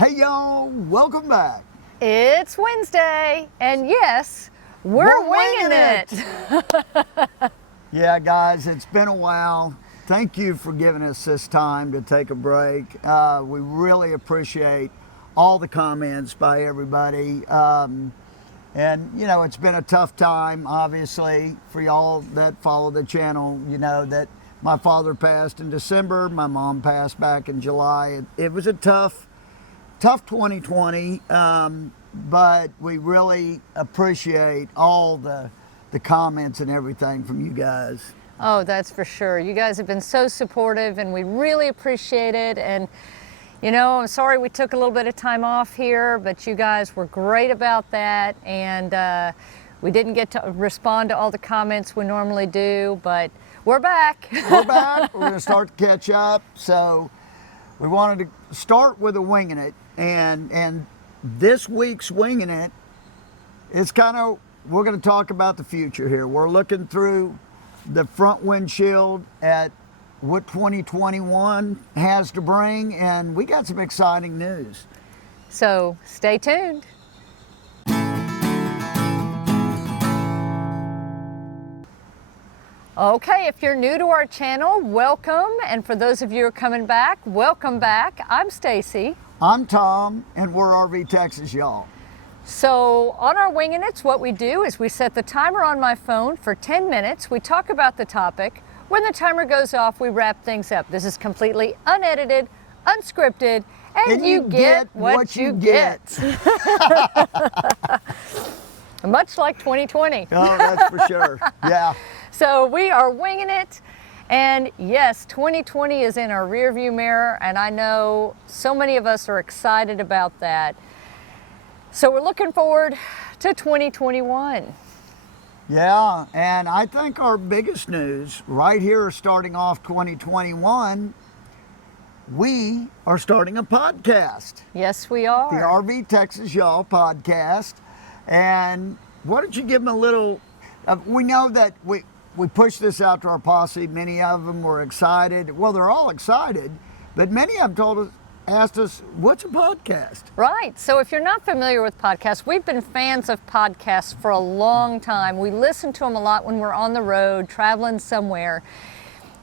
Hey y'all, welcome back. It's Wednesday, and yes, we're winging it. Yeah, guys, it's been a while. Thank you for giving us this time to take a break. We really appreciate all the comments by everybody. And, you know, it's been a tough time, obviously, for y'all that follow the channel. You know that my father passed in December, my mom passed back in July. It was a tough 2020, but we really appreciate all the comments and everything from you guys. Oh, that's for sure. You guys have been so supportive, and we really appreciate it. And, you know, I'm sorry we took a little bit of time off here, but you guys were great about that. And we didn't get to respond to all the comments we normally do, but we're back. We're back. We're going to start to catch up. So we wanted to start with a Wingin' It. And this week's Wingin' It is kind of, we're going to talk about the future here. We're looking through the front windshield at what 2021 has to bring, and we got some exciting news. So stay tuned. Okay, if you're new to our channel, welcome. And for those of you who are coming back, welcome back. I'm Stacy. I'm Tom, and we're RV Texas, y'all. So on our Wingin' It's, what we do is we set the timer on my phone for 10 minutes. We talk about the topic. When the timer goes off, we wrap things up. This is completely unedited, unscripted, and you get what you get. Much like 2020. Oh, that's for sure. Yeah. So we are winging it. And yes, 2020 is in our rearview mirror, and I know so many of us are excited about that. So we're looking forward to 2021. Yeah, and I think our biggest news right here starting off 2021, we are starting a podcast. Yes, we are. The RV Texas Y'all podcast. And why don't you give them a little, we know that we pushed this out to our posse. Many of them were excited. Well, they're all excited, but many of them asked us, what's a podcast? Right. So if you're not familiar with podcasts, we've been fans of podcasts for a long time. We listen to them a lot when we're on the road, traveling somewhere.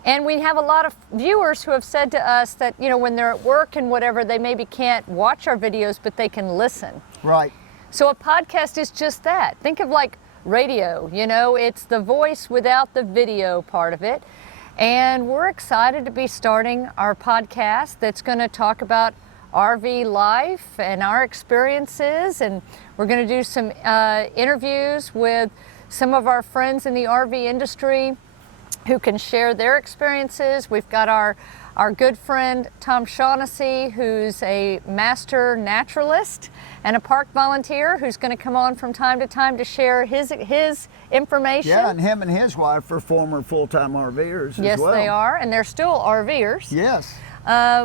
And we have a lot of viewers who have said to us that, you know, when they're at work and whatever, they maybe can't watch our videos, but they can listen. Right. So a podcast is just that. Think of like radio, you know, it's the voice without the video part of it. And we're excited to be starting our podcast that's going to talk about RV life and our experiences. And we're going to do some interviews with some of our friends in the RV industry who can share their experiences. We've got our good friend Tom Shaughnessy, who's a master naturalist and a park volunteer, who's going to come on from time to time to share his information. Yeah, and him and his wife are former full-time RVers as well. Yes, they are, and they're still RVers. Yes.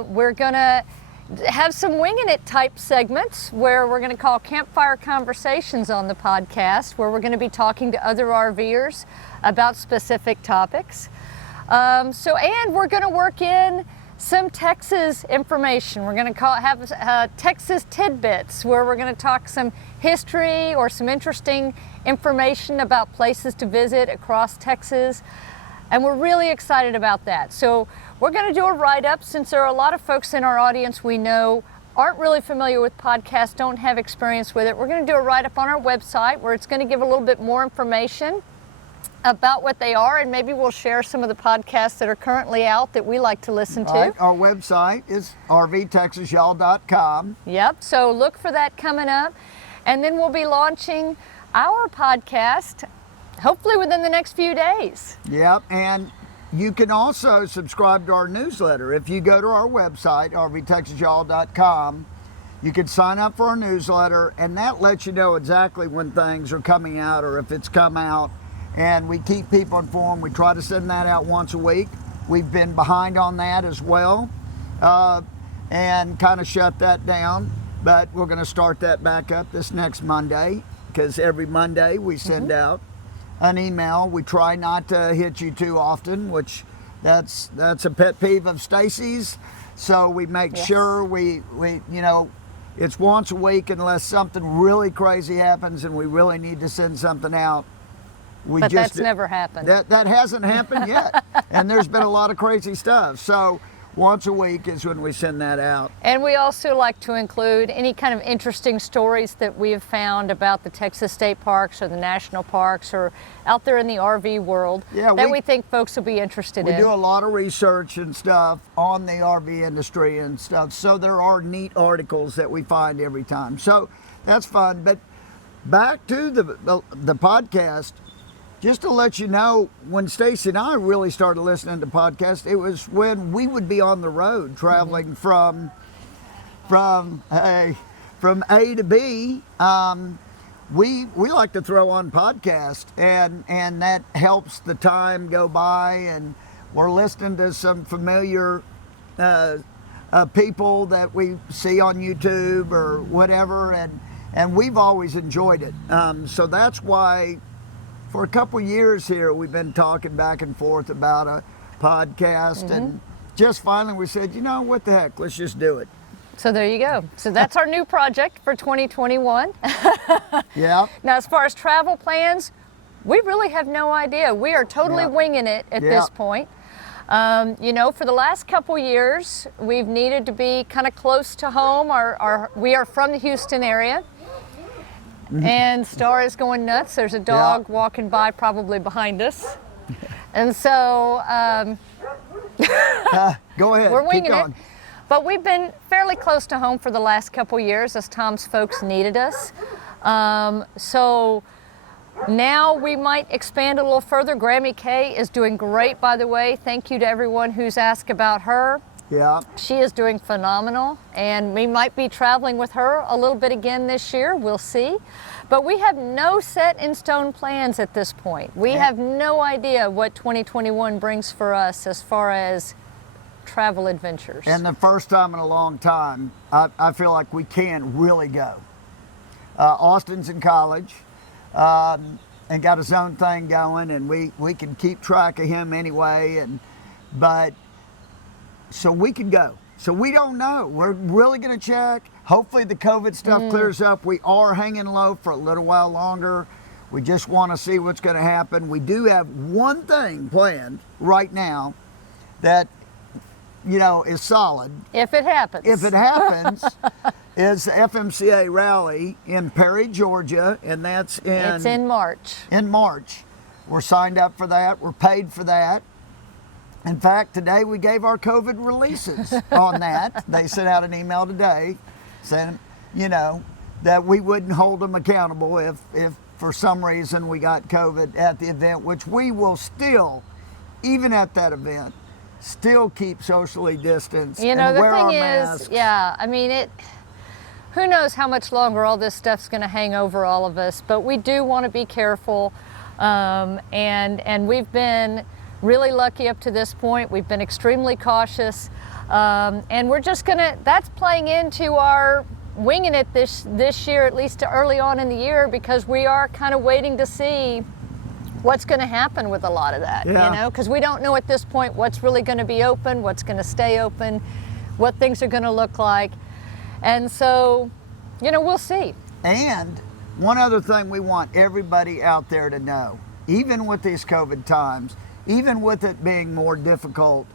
We're going to have some Wingin' It type segments where we're going to call campfire conversations on the podcast, where we're going to be talking to other RVers about specific topics. And we're going to work in some Texas information. We're going to have Texas tidbits, where we're going to talk some history or some interesting information about places to visit across Texas. And we're really excited about that. So we're going to do a write-up, since there are a lot of folks in our audience we know aren't really familiar with podcasts, don't have experience with it. We're going to do a write-up on our website where it's going to give a little bit more information about what they are, and maybe we'll share some of the podcasts that are currently out that we like to listen to. Right. Our website is rvtexasyall.com. Yep, so look for that coming up. And then we'll be launching our podcast hopefully within the next few days. Yep, and you can also subscribe to our newsletter. If you go to our website, rvtexasyall.com, you can sign up for our newsletter, and that lets you know exactly when things are coming out or if it's come out. And we keep people informed. We try to send that out once a week. We've been behind on that as well, and kind of shut that down. But we're going to start that back up this next Monday, because every Monday we send out an email. We try not to hit you too often, which that's a pet peeve of Stacy's. So we make sure we It's once a week unless something really crazy happens and we really need to send something out. But that's never happened. That hasn't happened yet. And there's been a lot of crazy stuff. So once a week is when we send that out. And we also like to include any kind of interesting stories that we have found about the Texas state parks or the national parks or out there in the RV world that we think folks will be interested in. We do a lot of research and stuff on the RV industry and stuff. So there are neat articles that we find every time. So that's fun. But back to the podcast. Just to let you know, when Stacy and I really started listening to podcasts, it was when we would be on the road traveling from A to B. We like to throw on podcast, and that helps the time go by, and we're listening to some familiar people that we see on YouTube or whatever, and we've always enjoyed it. So that's why. For a couple years here, we've been talking back and forth about a podcast, and just finally we said, you know, what the heck, let's just do it. So there you go. So that's our new project for 2021. Yeah. Now, as far as travel plans, we really have no idea. We are totally winging it at this point. You know, for the last couple years, we've needed to be kind of close to home. We are from the Houston area. And Star is going nuts. There's a dog walking by probably behind us. And so go ahead. We're winging it. But we've been fairly close to home for the last couple years as Tom's folks needed us. So now we might expand a little further. Grammy K is doing great, by the way. Thank you to everyone who's asked about her. Yeah. She is doing phenomenal, and we might be traveling with her a little bit again this year. We'll see. But we have no set in stone plans at this point. We have no idea what 2021 brings for us as far as travel adventures. And the first time in a long time, I feel like we can really go. Austin's in college and got his own thing going, and we can keep track of him anyway. But so we can go. So we don't know. We're really going to check. Hopefully the COVID stuff clears up. We are hanging low for a little while longer. We just want to see what's going to happen. We do have one thing planned right now that, you know, is solid. If it happens. If it happens, is the FMCA rally in Perry, Georgia, and that's It's in March. In March. We're signed up for that. We're paid for that. In fact, today we gave our COVID releases on that. They sent out an email today saying, you know, that we wouldn't hold them accountable if for some reason we got COVID at the event, which we will still, even at that event, still keep socially distanced. You know, and the wear thing our is, masks. I mean, who knows how much longer all this stuff's going to hang over all of us, but we do want to be careful, and we've been really lucky up to this point. We've been extremely cautious, and we're just that's playing into our winging it this year, at least early on in the year, because we are kind of waiting to see what's going to happen with a lot of that, you know, because we don't know at this point what's really going to be open, what's going to stay open, what things are going to look like. And so, you know, we'll see. And one other thing we want everybody out there to know, even with these COVID times, even with it being more difficult,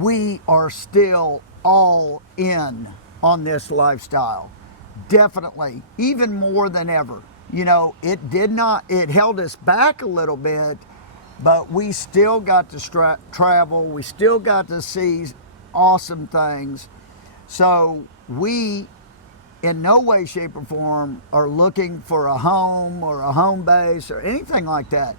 we are still all in on this lifestyle. Definitely, even more than ever. You know, it held us back a little bit, but we still got to travel. We still got to see awesome things. So we, in no way, shape, or form, are looking for a home or a home base or anything like that.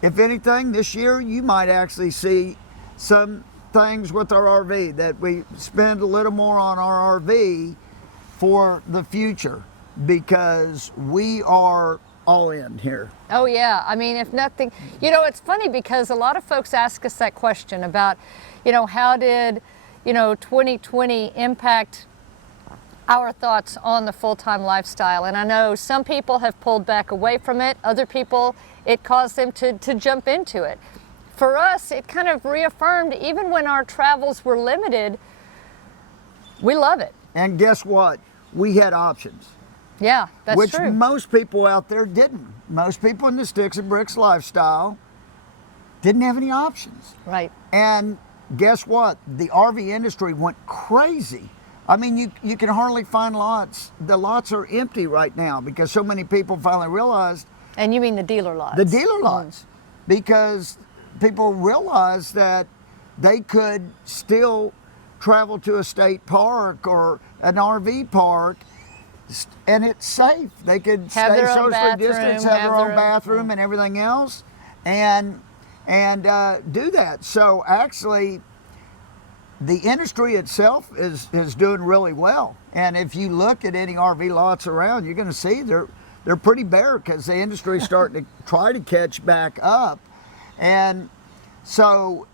If anything, this year you might actually see some things with our RV that we spend a little more on our RV for the future, because we are all in here. Oh yeah, I mean, if nothing, you know, it's funny because a lot of folks ask us that question about, you know, how did, you know, 2020 impact our thoughts on the full-time lifestyle. And I know some people have pulled back away from it. Other people, it caused them to jump into it. For us, it kind of reaffirmed, even when our travels were limited, we love it. And guess what? We had options. Yeah, that's which true. most people out there didn't. Most people in the sticks and bricks lifestyle didn't have any options. Right. And guess what? The RV industry went crazy. I mean, you can hardly find lots. The lots are empty right now because so many people finally realized. And you mean the dealer lots? The dealer lots. Because people realized that they could still travel to a state park or an RV park, and it's safe. They could Have stay their own socially bathroom, distanced, have their own bathroom and everything else, and do that. So actually, the industry itself is doing really well. And if you look at any RV lots around, you're going to see they're pretty bare because the industry is starting to try to catch back up. And so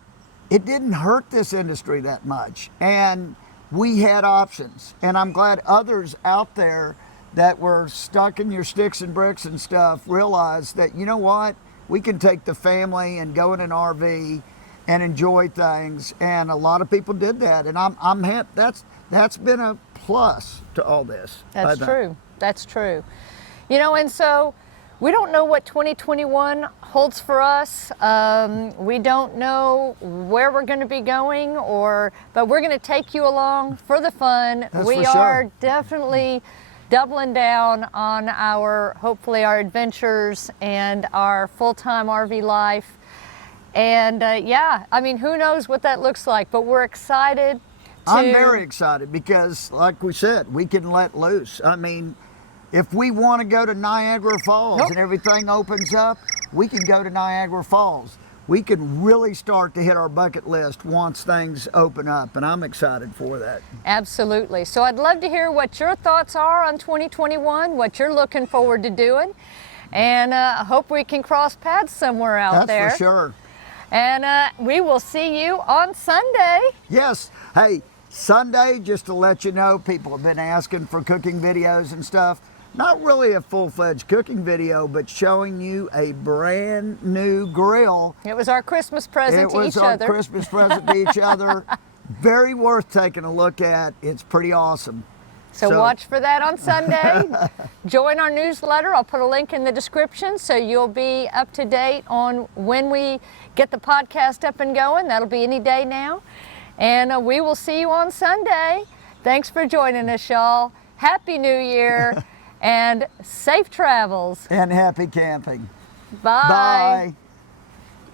it didn't hurt this industry that much. And we had options. And I'm glad others out there that were stuck in your sticks and bricks and stuff realized that, you know what, we can take the family and go in an RV and enjoy things. And a lot of people did that. And I'm happy. That's been a plus to all this. That's true. That's true. You know, and so we don't know what 2021 holds for us. We don't know where we're going to be going, but we're going to take you along for the fun. We are definitely doubling down on hopefully our adventures and our full-time RV life. And yeah, I mean, who knows what that looks like, but we're excited. I'm very excited because, like we said, we can let loose. I mean, if we want to go to Niagara Falls and everything opens up, we can go to Niagara Falls. We can really start to hit our bucket list once things open up, and I'm excited for that. Absolutely. So I'd love to hear what your thoughts are on 2021, what you're looking forward to doing, and I hope we can cross paths somewhere out there. That's for sure. And we will see you on Sunday. Yes. Hey, Sunday, just to let you know, people have been asking for cooking videos and stuff. Not really a full-fledged cooking video, but showing you a brand new grill. It was our Christmas present to each other. It was our Christmas present to each other. Very worth taking a look at. It's pretty awesome. So watch for that on Sunday. Join our newsletter. I'll put a link in the description so you'll be up to date on when we get the podcast up and going. That'll be any day now. And we will see you on Sunday. Thanks for joining us, y'all. Happy New Year and safe travels. And happy camping. Bye. Bye.